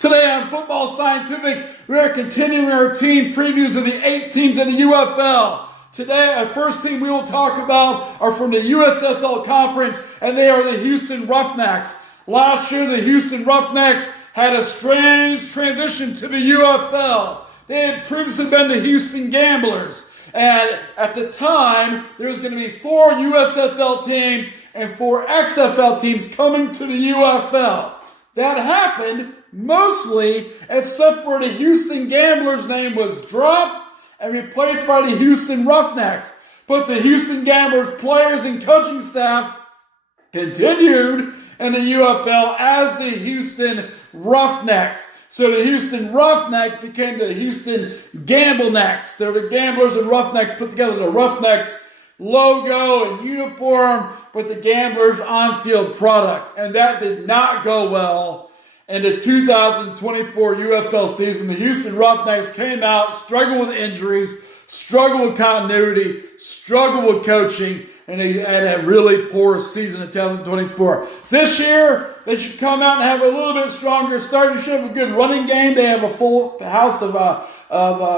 Today on Football Scientific, we are continuing our team previews of the 8 teams in the UFL. Today, our first team we will talk about are from the UFL conference, and they are the Houston Roughnecks. Last year, the Houston Roughnecks had a strange transition to the UFL. They had previously been the Houston Gamblers. And at the time, there was going to be 4 USFL teams and 4 XFL teams coming to the UFL. That happened mostly except where the Houston Gamblers' name was dropped and replaced by the Houston Roughnecks. But the Houston Gamblers players and coaching staff continued in the UFL as the Houston Roughnecks. So the Houston Roughnecks became the Houston Gamblenecks. They're the Gamblers and Roughnecks put together. The Roughnecks logo and uniform, but the Gamblers on-field product. And that did not go well. In the 2024 UFL season, the Houston Roughnecks came out, struggled with injuries, struggled with continuity, struggled with coaching, and they had a really poor season in 2024. This year, they should come out and have a little bit stronger start. They should have a good running game. They have a full house of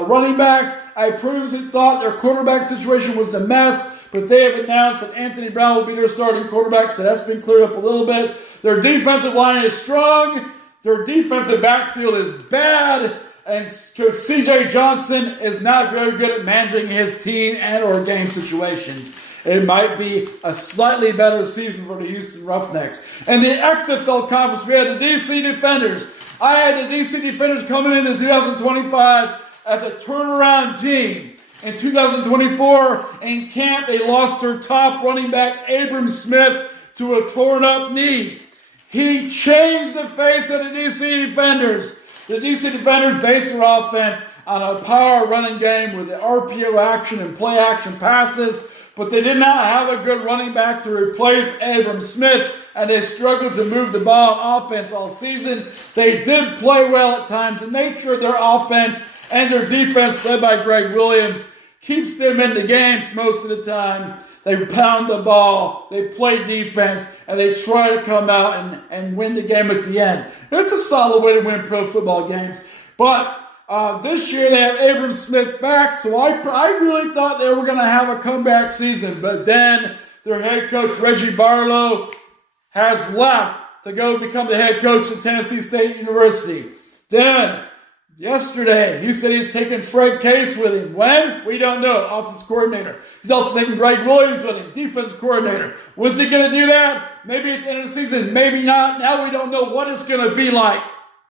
running backs. I previously thought their quarterback situation was a mess, but they have announced that Anthony Brown will be their starting quarterback, so that's been cleared up a little bit. Their defensive line is strong. Their defensive backfield is bad. And Coach C.J. Johnson is not very good at managing his team and or game situations. It might be a slightly better season for the Houston Roughnecks. And the XFL conference, we had the DC Defenders. I had the DC Defenders coming into 2025 as a turnaround team. In 2024, in camp, they lost their top running back, Abram Smith, to a torn-up knee. He changed the face of the DC Defenders. The DC Defenders based their offense on a power running game with the RPO action and play action passes, but they did not have a good running back to replace Abram Smith, and they struggled to move the ball on offense all season. They did play well at times. The nature of their offense and their defense, led by Greg Williams, keeps them in the game most of the time. They pound the ball, they play defense, and they try to come out and win the game at the end. It's a solid way to win pro football games. But this year they have Abram Smith back, so I really thought they were going to have a comeback season. But then their head coach, Reggie Barlow, has left to go become the head coach at Tennessee State University. Then yesterday, he said he's taking Fred Case with him. When? We don't know. Offensive coordinator. He's also taking Greg Williams with him, defensive coordinator. When's he going to do that? Maybe at the end of the season, maybe not. Now we don't know what it's going to be like.